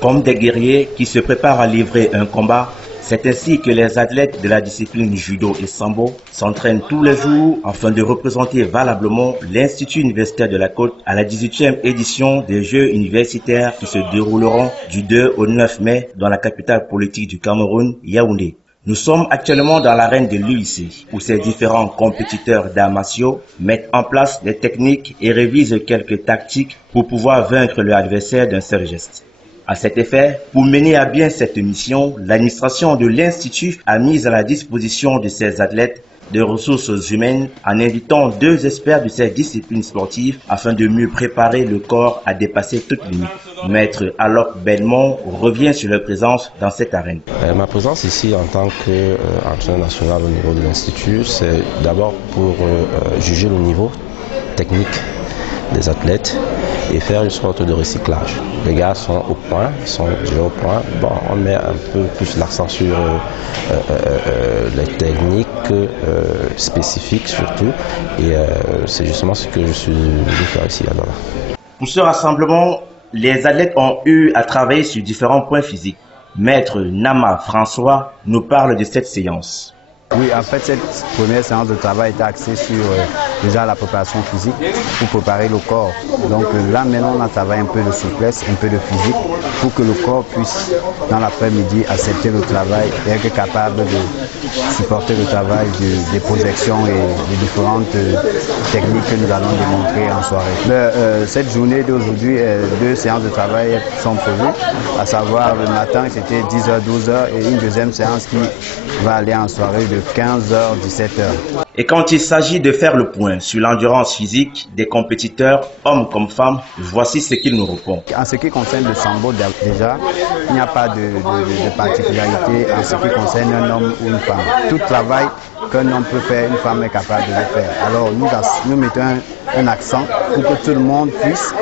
Comme des guerriers qui se préparent à livrer un combat, c'est ainsi que les athlètes de la discipline judo et sambo s'entraînent tous les jours afin de représenter valablement l'Institut universitaire de la Côte à la 18e édition des Jeux universitaires qui se dérouleront du 2 au 9 mai dans la capitale politique du Cameroun, Yaoundé. Nous sommes actuellement dans l'arène de l'UIC où ces différents compétiteurs d'arts martiaux mettent en place des techniques et révisent quelques tactiques pour pouvoir vaincre leur adversaire d'un seul geste. À cet effet, pour mener à bien cette mission, l'administration de l'Institut a mis à la disposition de ses athlètes des ressources humaines en invitant 2 experts de ces disciplines sportives afin de mieux préparer le corps à dépasser toute limite. Maître Alok Belmont revient sur leur présence dans cette arène. Ma présence ici en tant qu'entraîneur national au niveau de l'Institut, c'est d'abord pour juger le niveau technique des athlètes et faire une sorte de recyclage. Les gars sont au point, sont déjà au point. Bon, on met un peu plus l'accent sur les techniques spécifiques surtout. Et c'est justement ce que je suis venu faire ici à Douala. Pour ce rassemblement, les athlètes ont eu à travailler sur différents points physiques. Maître Nama François nous parle de cette séance. Oui, en fait, cette première séance de travail était axée sur déjà la préparation physique pour préparer le corps. Donc là, maintenant, on a travaillé un peu de souplesse, un peu de physique pour que le corps puisse, dans l'après-midi, accepter le travail et être capable de supporter le travail des projections et des différentes techniques que nous allons démontrer en soirée. Cette journée d'aujourd'hui, 2 séances de travail sont prévues, à savoir le matin, c'était 10h, 12h et une deuxième séance qui va aller en soirée de 15h, 17h. Et quand il s'agit de faire le point sur l'endurance physique des compétiteurs, hommes comme femmes, voici ce qu'ils nous répondent. En ce qui concerne le sambo, déjà, il n'y a pas de particularité en ce qui concerne un homme ou une femme. Tout travail qu'un homme peut faire, une femme est capable de le faire. Alors nous mettons un accent pour que tout le monde puisse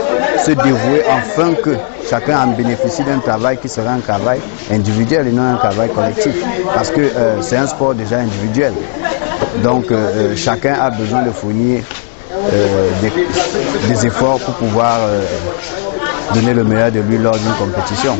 se dévouer afin que chacun en bénéficie d'un travail qui sera un travail individuel et non un travail collectif. Parce que c'est un sport déjà individuel. Donc chacun a besoin de fournir des efforts pour pouvoir donner le meilleur de lui lors d'une compétition.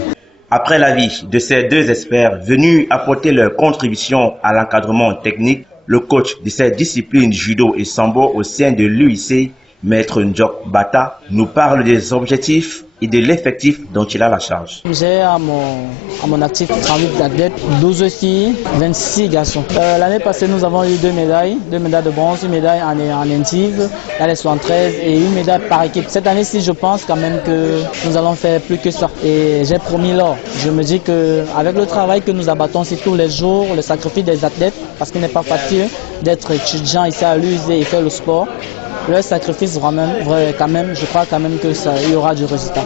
Après l'avis de ces 2 experts venus apporter leur contribution à l'encadrement technique, le coach de ces disciplines judo et sambo au sein de l'UIC, Maître Njok Bata, nous parle des objectifs et de l'effectif dont il a la charge. J'ai à mon actif 38 athlètes, 12 filles, 26 garçons. L'année passée, nous avons eu 2 médailles de bronze, une médaille en intive, dans les 73 et une médaille par équipe. Cette année-ci, je pense quand même que nous allons faire plus que ça. Et j'ai promis l'or. Je me dis qu'avec le travail que nous abattons ici tous les jours, le sacrifice des athlètes, parce qu'il n'est pas facile d'être étudiant ici à l'UIC et faire le sport, le sacrifice, quand même, je crois quand même que ça y aura du résultat.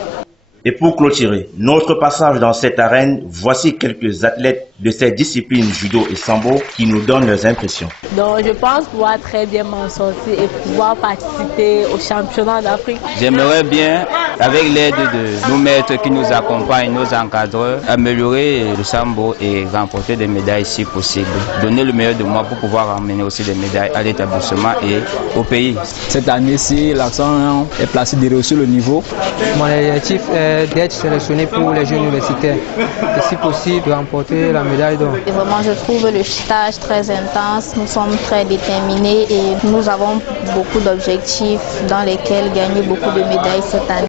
Et pour clôturer notre passage dans cette arène, voici quelques athlètes de ces disciplines judo et sambo qui nous donnent leurs impressions. Donc je pense pouvoir très bien m'en sortir et pouvoir participer au championnat d'Afrique. J'aimerais bien, avec l'aide de nos maîtres qui nous accompagnent, nos encadreurs, améliorer le sambo et remporter des médailles si possible. Donner le meilleur de moi pour pouvoir emmener aussi des médailles à l'établissement et au pays. Cette année-ci, l'accent est placé de rehausser le niveau. Mon objectif est d'être sélectionné pour les Jeux universitaires et si possible de remporter la médaille d'or. Vraiment, je trouve le stage très intense, nous sommes très déterminés et nous avons beaucoup d'objectifs dans lesquels gagner beaucoup de médailles cette année.